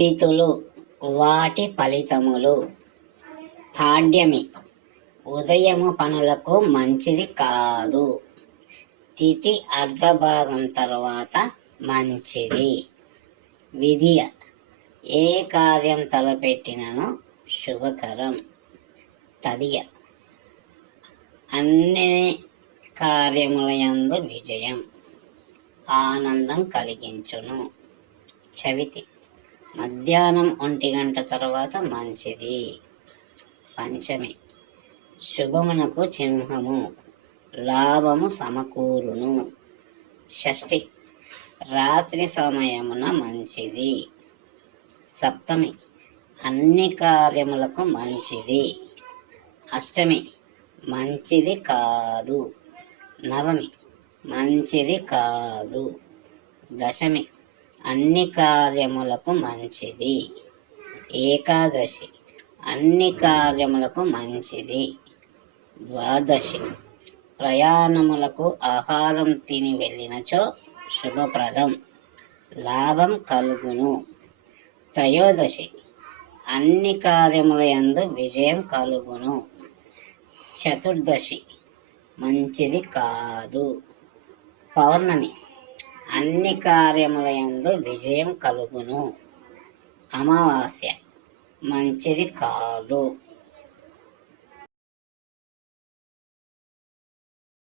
తిథులు వాటి ఫలితములు. పాడ్యమి ఉదయము పనులకు మంచిది కాదు. తిథి అర్ధభాగం తర్వాత మంచిది. విధియ ఏ కార్యం తలపెట్టినను శుభకరం. తదియ అన్ని కార్యములయందు విజయం ఆనందం కలిగించును. చవితి మధ్యాహ్నం 1 గంట తర్వాత మంచిది. పంచమి శుభమునకు చిహ్నము, లాభము సమకూరును. షష్ఠి రాత్రి సమయమున మంచిది. సప్తమి అన్ని కార్యములకు మంచిది. అష్టమి మంచిది కాదు. నవమి మంచిది కాదు. దశమి అన్ని కార్యములకు మంచిది. ఏకాదశి అన్ని కార్యములకు మంచిది. ద్వాదశి ప్రయాణములకు ఆహారం తిని వెళ్ళినచో శుభప్రదం, లాభం కలుగును. త్రయోదశి అన్ని కార్యములయందు విజయం కలుగును. చతుర్దశి మంచిది కాదు. పౌర్ణమి అన్ని కార్యములయందు విజయం కలుగును. అమావాస్య మంచిది కాదు.